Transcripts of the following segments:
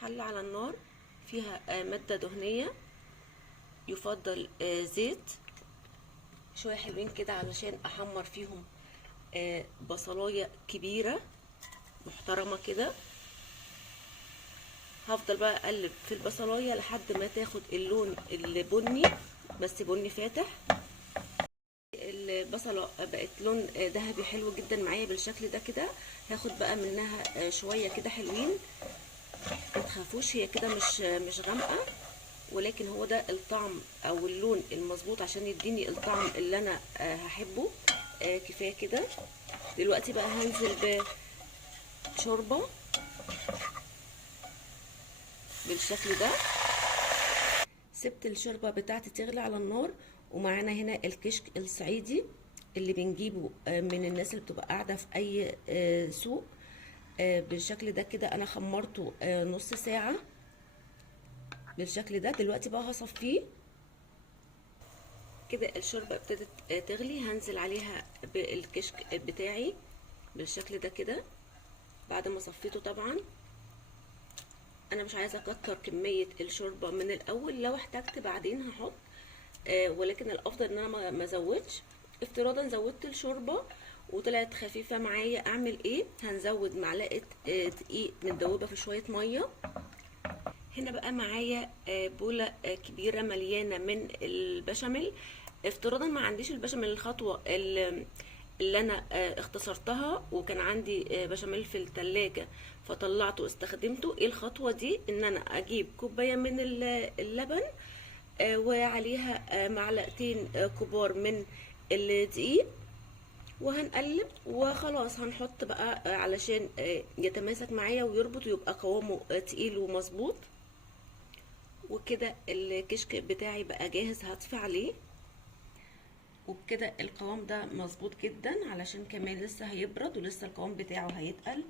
حلة على النار فيها مادة دهنية، يفضل زيت شوية حلوين كده علشان احمر فيهم بصلاية كبيرة محترمة كده. هفضل بقى اقلب في البصلاية لحد ما تاخد اللون البني، بس بني فاتح. البصلة بقت لون ذهبي حلو جدا معايا بالشكل ده كده. هاخد بقى منها شوية كده حلوين، متخافوش هي كده مش غامقة، ولكن هو ده الطعم او اللون المظبوط عشان يديني الطعم اللي انا هحبه. كفايه كده. دلوقتي بقى هنزل بشوربه بالشكل ده. سبت الشوربه بتاعتي تغلي على النار، ومعانا هنا الكشك الصعيدي اللي بنجيبه من الناس اللي بتبقى قاعده في اي سوق. بالشكل ده كده انا خمرته نص ساعه بالشكل ده. دلوقتي بقى هصفيه كده. الشوربه ابتدت تغلي، هنزل عليها بالكشك بتاعي بالشكل ده كده بعد ما صفيته. طبعا انا مش عايزه اكتر كميه الشوربه من الاول، لو احتجت بعدين هحط، ولكن الافضل ان انا ما ازودش. افتراضا زودت الشوربه وطلعت خفيفه معايا، اعمل ايه؟ هنزود معلقه دقيق متدوبه في شويه ميه. هنا بقى معايا بولة كبيرة مليانة من البشاميل. افتراضا ما عنديش البشاميل، الخطوة اللي انا اختصرتها وكان عندي بشاميل في التلاجة فطلعته واستخدمته. ايه الخطوة دي؟ ان انا اجيب كوباية من اللبن وعليها معلقتين كبار من الدقيق، وهنقلب وخلاص. هنحط بقى علشان يتماسك معايا ويربط ويبقى قوامه تقيل ومظبوط. وكده الكشك بتاعي بقى جاهز، هطفي عليه. وبكده القوام ده مظبوط جدا، علشان كمان لسه هيبرد ولسه القوام بتاعه هيتقل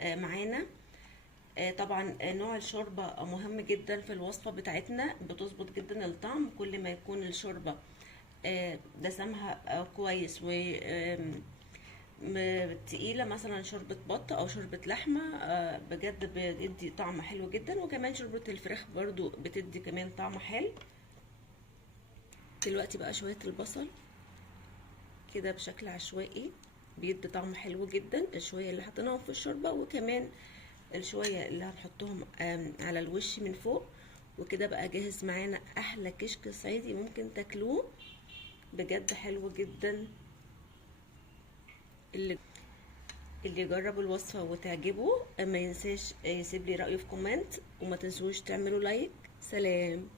معانا. طبعا نوع الشوربة مهم جدا في الوصفة بتاعتنا، بتظبط جدا الطعم. كل ما يكون الشوربة دسمها كويس و تقيلة، مثلا شوربة بط او شوربة لحمة، بجد بتدي طعم حلو جدا. وكمان شوربة الفراخ برضو بتدي كمان طعم حلو. دلوقتي بقى شوية البصل كده بشكل عشوائي بيدي طعم حلو جدا، الشوية اللي حطيناهم في الشوربة وكمان الشوية اللي هنحطهم على الوش من فوق. وكده بقى جاهز معانا احلى كشك صعيدي ممكن تاكلوه، بجد حلو جدا. اللي يجرب الوصفة وتعجبه ما ينساش يسيب لي رأيه في كومنت، وما تنسوش تعملوا لايك. سلام.